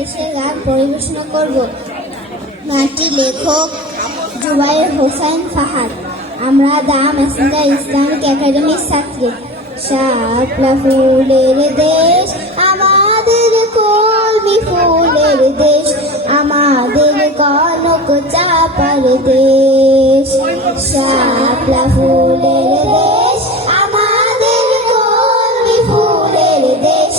দেশের গান পরিবেশনা করব। গানটি লেখক জুবায়ের হোসাইন ফাহাদ। আমরা দা মেসেঞ্জার ইসলামিক একাডেমির ছাত্রী। শাপলা ফুলের দেশ আমাদের, কলমি ফুলের দেশ আমাদের, কনক চাপার দেশ। শাপলা ফুলের দেশ আমাদের, কলমি ফুলের দেশ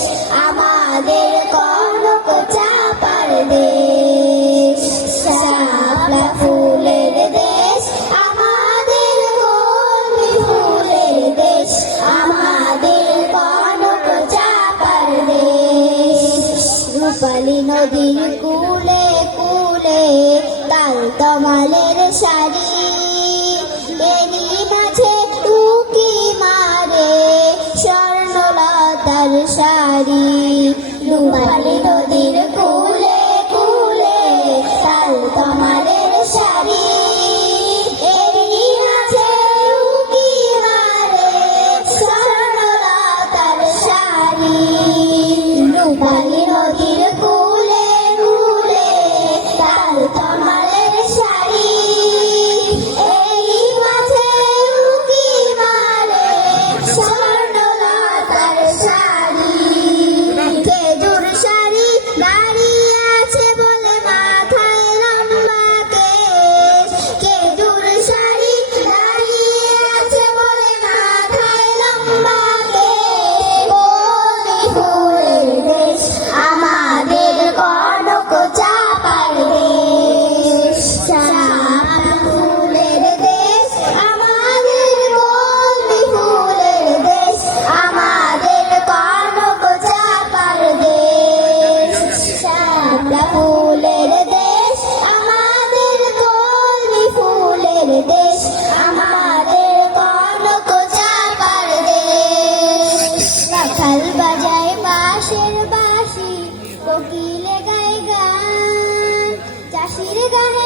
আমাদের, কনক চাপার দেশ। শাপলা ফুলের দেশ আমাদের, কলমি ফুলের দেশ আমাদের, কনক চাপার দেশ। রূপালী নদীর কূলে কূলে তাল তমালের সারি, এরই মাঝে উকি মারে স্বর্ণলতার শাড়ি। রূপালী নদীর কূলে কূলে তাল তমালের শাড়ি, এরই মাঝে উকি মারে স্বর্ণলতার শাড়ি। রূপালী নদীর কূলে কূলে তাল তমালের শাড়ি, এরই মাঝে উকি মারে স্বর্ণলতার শাড়ি। খেজুর শাড়ি দাঁড়িয়ে আছে বলে মাথায় লম্বা কেশ, খেজুর শাড়ি দাঁড়িয়ে আছে বলে মাথায় লম্বা কেশ। কলমি ফুলের দেশ আমাদের, কনক চাপার দেশ। শাপলা ফুলের দেশ আমাদের, কলমি ফুলের দেশ আমাদের, কনক চাপার দেশ। শাপলা ফুলের দেশ আমাদের, কলমি ফুলের দেশ আমাদের, কনক চাপার দেশ। রাখাল বাজায় বাঁশের বাঁশি, কোকিলে গায় গান, চাষির গায়ে